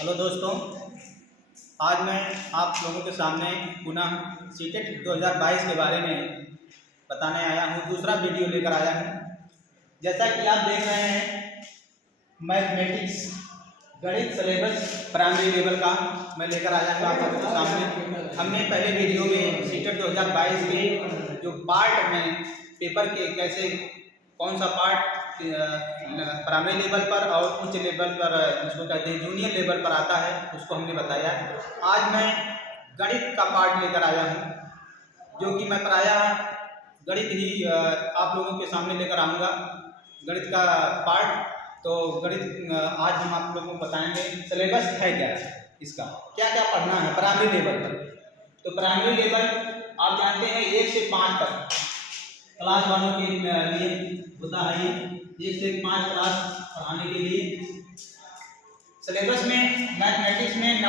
Hello दोस्तों, आज मैं आप लोगों के सामने पुनः सीटेट 2022 के बारे में बताने आया हूँ। दूसरा वीडियो लेकर आया हूँ। जैसा कि आप देख रहे हैं, मैथमेटिक्स गणित सिलेबस प्राइमरी लेवल का मैं लेकर आया हूँ आप लोगों के सामने। हमने पहले वीडियो में सीटेट 2022 के जो पार्ट में पेपर के कैसे कौन सा पार्ट प्राइमरी लेवल पर और उच्च लेवल पर, जिसको कहते हैं जूनियर लेवल पर आता है, उसको हमने बताया। आज मैं गणित का पार्ट लेकर आया हूँ, जो कि मैं प्रायः गणित ही आप लोगों के सामने लेकर आऊँगा, गणित का पार्ट। तो गणित आज हम आप लोगों को बताएंगे सिलेबस है क्या, इसका क्या क्या पढ़ना है प्राइमरी लेवल पर। तो प्राइमरी लेवल आप जानते हैं 1 से 5 तक क्लास वालों के लिए होता है। ये 1 से 5 क्लास पढ़ाने के लिए सिलेबस में मैथमेटिक्स में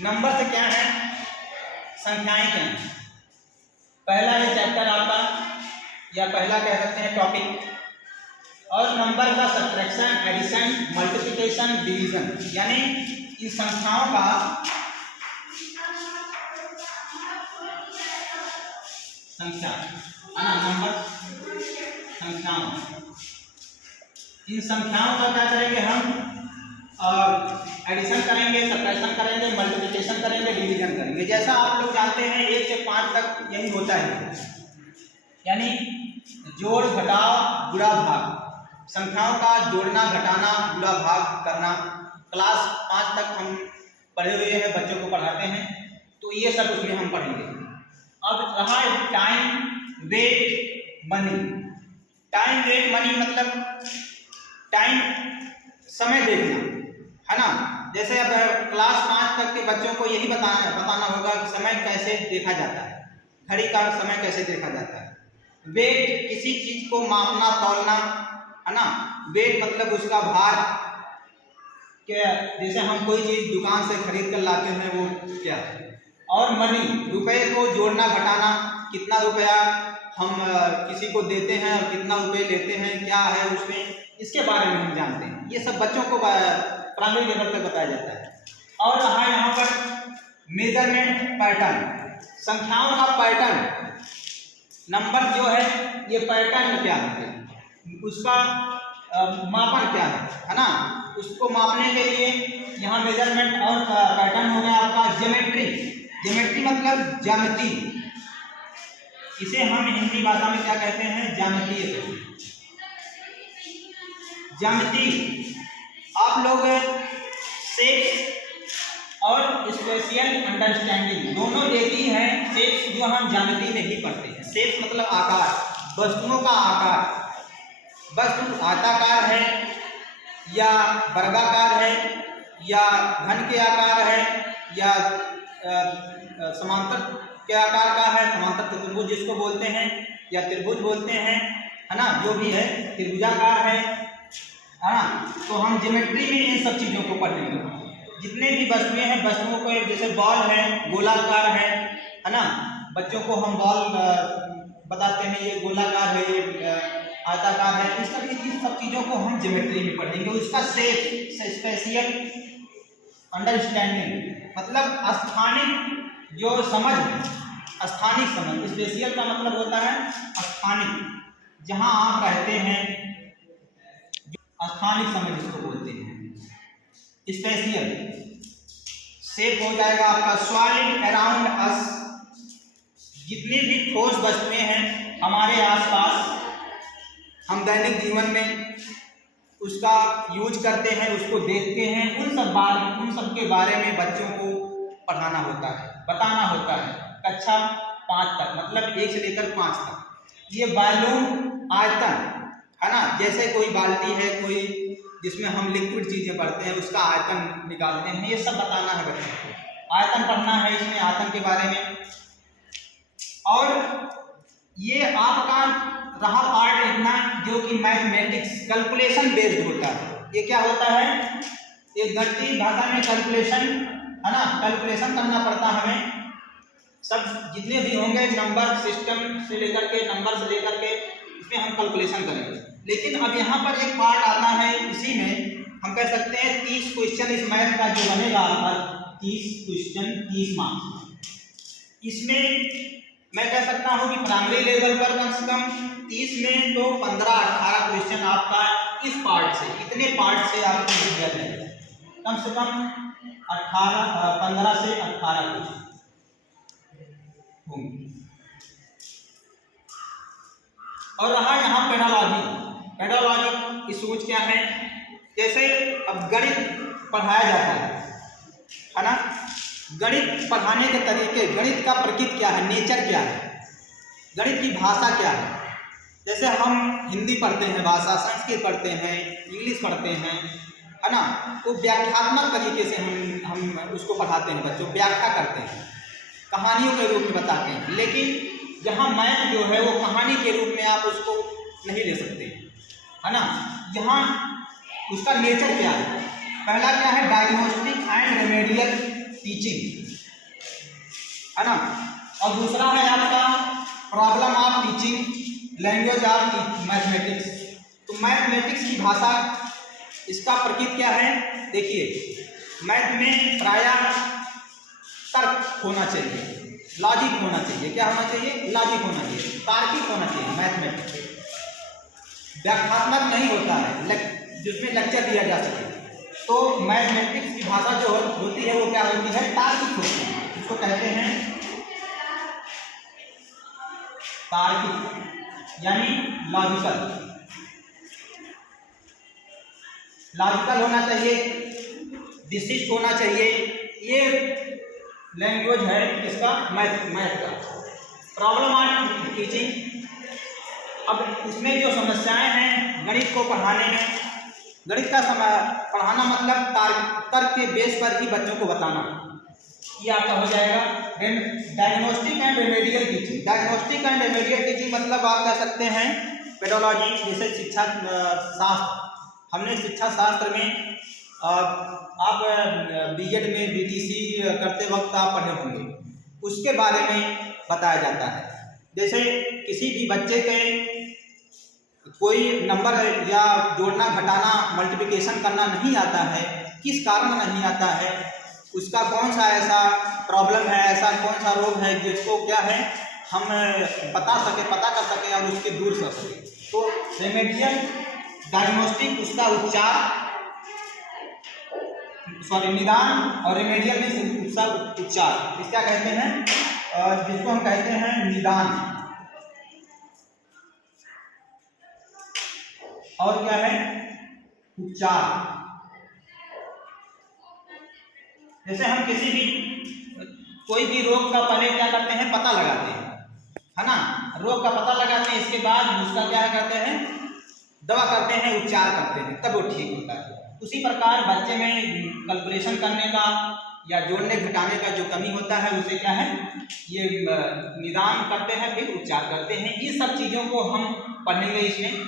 नंबर से क्या है, संख्याएं क्या हैं। पहला है चैप्टर आपका, या पहला कह सकते हैं टॉपिक। और नंबर का सब्ट्रैक्शन, एडिशन, मल्टीप्लिकेशन, डिवीजन, यानी इन संख्याओं का नंबर संख्याओं, इन संख्याओं का क्या करेंगे हम, एडिशन करेंगे, सब्ट्रैक्शन करेंगे, मल्टीप्लिकेशन करेंगे, डिवीजन करेंगे। जैसा आप लोग जानते हैं 1 से 5 तक यही होता है, यानी जोड़, घटाव, गुणा, भाग। संख्याओं का जोड़ना, घटाना, गुणा, भाग करना क्लास 5 तक हम पढ़े हुए हैं, बच्चों को पढ़ाते हैं। तो ये सब उसमें हम पढ़ेंगे। अब रहा time, weight, money. Time, weight, money मतलब टाइम, समय देखना, है ना। जैसे अब क्लास 5 तक के बच्चों को यही बताना होगा कि समय कैसे देखा जाता है, घड़ी का समय कैसे देखा जाता है। वेट, किसी चीज को मापना, तौलना, है ना। वेट मतलब उसका भार, क्या, जैसे हम कोई चीज दुकान से खरीद कर लाते हैं वो क्या है। और मनी, रुपए को जोड़ना, घटाना, कितना रुपया हम किसी को देते हैं और कितना रुपये लेते हैं, क्या है उसमें, इसके बारे में हम जानते हैं। ये सब बच्चों को प्राइमरी लेवल तक बताया जाता है। और रहा यहाँ पर मेजरमेंट, पैटर्न, संख्याओं का पैटर्न। नंबर जो है ये पैटर्न क्या है, उसका मापन क्या है ना। उसको मापने के लिए यहाँ मेजरमेंट और पैटर्न हो गया आपका ज्योमेट्री। ज्योमेट्री मतलब ज्यामिति, इसे हम हिंदी भाषा में क्या कहते हैं, ज्यामितीय। ज्यामिति आप लोग शेप्स और स्पेशियल अंडरस्टैंडिंग दोनों एक ही है। शेप्स जो हम ज्यामिति में ही पढ़ते हैं। शेप्स मतलब आकार, वस्तुओं का आकार। वस्तु आयताकार है या वर्गाकार है या घन के आकार है या समांतर के आकार का है, समांतर चतुर्भुज जिसको बोलते हैं या त्रिभुज बोलते हैं, है ना। जो भी है, त्रिभुजाकार है ना। तो हम ज्योमेट्री में इन सब चीज़ों को पढ़ेंगे। जितने भी वस्तुएं हैं, वस्तुओं को, जैसे बॉल है, गोलाकार है ना। बच्चों को हम बॉल बताते हैं, ये गोलाकार है, ये आयताकार है। इस सब चीज़ों को हम ज्योमेट्री में पढ़ेंगे। उसका शेप, स्पेशियल अंडरस्टैंडिंग मतलब स्थानिक जो समझ है, स्थानिक समझ। स्पेशियल का मतलब होता है स्थानिक, जहाँ आप रहते हैं, स्थानिक समझ इसको बोलते हैं। स्पेशियल शेप हो जाएगा आपका सॉलिड अराउंड अस। जितनी भी ठोस वस्तुएं हैं हमारे आसपास, हम दैनिक जीवन में उसका यूज करते हैं, उसको देखते हैं, उन सब के बारे में बच्चों को पढ़ाना होता है, बताना होता है। कक्षा 5 तक मतलब 1 से लेकर 5 तक। ये वॉल्यूम, आयतन, है ना। जैसे कोई बाल्टी है, कोई जिसमें हम लिक्विड चीजें पढ़ते हैं, उसका आयतन निकालते हैं, ये सब बताना है बच्चों को। आयतन पढ़ना है इसमें, आयतन के बारे में। और ये आपका रहा पार्ट इतना जो कि मैथमेटिक्स कैलकुलेशन बेस्ड होता है। ये क्या होता है, ये गणितीय भाषा में कैलकुलेशन, है ना। कैलकुलेशन करना पड़ता है हमें। सब जितने भी होंगे नंबर सिस्टम से लेकर के, नंबर से लेकर के, इसमें हम कैलकुलेशन करेंगे। लेकिन अब यहाँ पर एक पार्ट आता है, इसी में हम कह सकते हैं 30 क्वेश्चन इस मैथ का जो बनेगा आपका 30 क्वेश्चन 30 मार्क्स। इसमें मैं कह सकता हूँ कि प्राइमरी लेवल पर कम से कम 30 में तो 15-18 क्वेश्चन आपका इस पार्ट से, इतने पार्ट से आपको दिया जाएगा। कम से कम 15 से 18 क्वेश्चन होंगे। और रहा यहाँ पेडोलॉजी की सोच क्या है, जैसे अब गणित पढ़ाया जाता है ना, गणित पढ़ाने के तरीके, गणित का प्रकृति क्या है, नेचर क्या है, गणित की भाषा क्या है। जैसे हम हिंदी पढ़ते हैं भाषा, संस्कृत पढ़ते हैं, इंग्लिश पढ़ते हैं, है ना, तो व्याख्यात्मक तरीके से हम उसको पढ़ाते हैं, बच्चों व्याख्या करते हैं, कहानियों के रूप में बताते हैं। लेकिन यहाँ मैथ जो है वो कहानी के रूप में आप उसको नहीं ले सकते, है ना। यहाँ उसका नेचर क्या है, पहला क्या है, डायग्नोस्टिक एंड रेमेडियल टीचिंग, है ना। और दूसरा है आपका problem of teaching, language of mathematics. तो मैथमेटिक्स की भाषा, इसका प्रकृति क्या है, देखिए मैथ में प्रायः तर्क होना चाहिए, लॉजिक होना चाहिए। क्या होना चाहिए, लॉजिक होना चाहिए, तार्किक होना चाहिए। मैथमेटिक्स व्याख्यात्मक नहीं होता है जिसमें लेक्चर दिया जा सके। तो मैथमेटिक्स की भाषा जो होती है वो क्या होती है, तार्किक होती है, इसको कहते हैं तार्किक यानी लॉजिकल होना चाहिए, विशिष्ट होना चाहिए। ये लैंग्वेज है इसका मैथ का। प्रॉब्लम ऑफ टीचिंग, अब इसमें जो समस्याएं हैं गणित को पढ़ाने में, गणित का पढ़ाना मतलब तर्क के बेस पर ही बच्चों को बताना, ये आपका हो जाएगा। Diagnostic and remedial teaching, diagnostic and remedial teaching मतलब आप कह सकते हैं पेडोलॉजी, जैसे शिक्षा शास्त्र, हमने शिक्षा शास्त्र में आप बीएड में बीटीसी करते वक्त आप पढ़े होंगे, उसके बारे में बताया जाता है। जैसे किसी भी बच्चे के कोई नंबर या जोड़ना घटाना मल्टीप्लिकेशन करना नहीं आता है, किस कारण नहीं आता है, उसका कौन सा ऐसा प्रॉब्लम है, ऐसा कौन सा रोग है जिसको क्या है हम पता कर सके और उसके दूर कर सके। तो रेमेडियल डायग्नोस्टिक, उसका उपचार, निदान, और रेमेडियल में उसका उपचार, इसका कहते हैं, जिसको हम कहते हैं निदान। और क्या है, उपचार। जैसे हम किसी भी कोई भी रोग का पहले क्या करते हैं, पता लगाते हैं, है ना, रोग का पता लगाते हैं, इसके बाद उसका क्या करते हैं, दवा करते हैं, उपचार करते हैं, तब वो ठीक होता है। उसी प्रकार बच्चे में कैलकुलेशन करने का या जोड़ने घटाने का जो कमी होता है उसे क्या है, ये निदान करते हैं, फिर उपचार करते हैं। ये सब चीज़ों को हम पढ़ेंगे इसमें।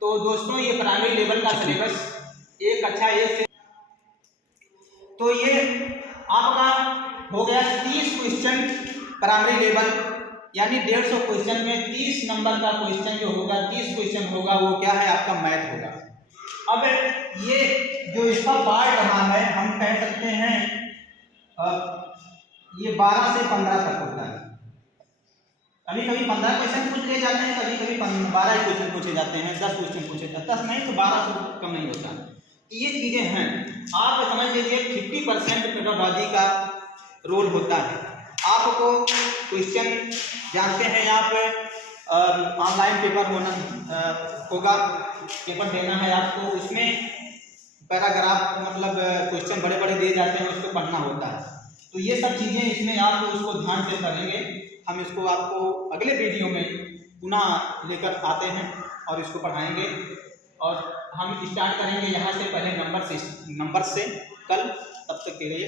तो दोस्तों ये प्राइमरी लेवल का सिलेबस एक अच्छा एक, तो ये आपका हो गया 30 क्वेश्चन प्राइमरी लेवल, यानी 150 क्वेश्चन में 30 नंबर का क्वेश्चन जो होगा, 30 क्वेश्चन होगा, वो क्या है, आपका मैथ होगा। अब ये जो इसका पार्ट रहा है, हम कह सकते हैं ये 12 से 15 तक होता है। कभी कभी 15 क्वेश्चन पूछ ले जाते हैं, कभी कभी 12 क्वेश्चन पूछे जाते हैं, 10 क्वेश्चन पूछे जाते हैं, 10 नहीं तो 12 से कम नहीं होता। ये चीज़ें हैं, आप समझ लीजिए 50% पेडोलॉजी का रोल होता है। आपको क्वेश्चन जानते हैं, आप ऑनलाइन पेपर होगा, पेपर देना है आपको, उसमें पैराग्राफ मतलब क्वेश्चन बड़े बड़े दिए जाते हैं, उसको पढ़ना होता है। तो ये सब चीज़ें इसमें आप उसको ध्यान से करेंगे। हम इसको आपको अगले वीडियो में पुनः लेकर आते हैं और इसको पढ़ाएंगे, और हम स्टार्ट करेंगे यहाँ से, पहले नंबर से कल। तब तक के लिए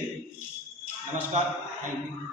नमस्कार, थैंक यू।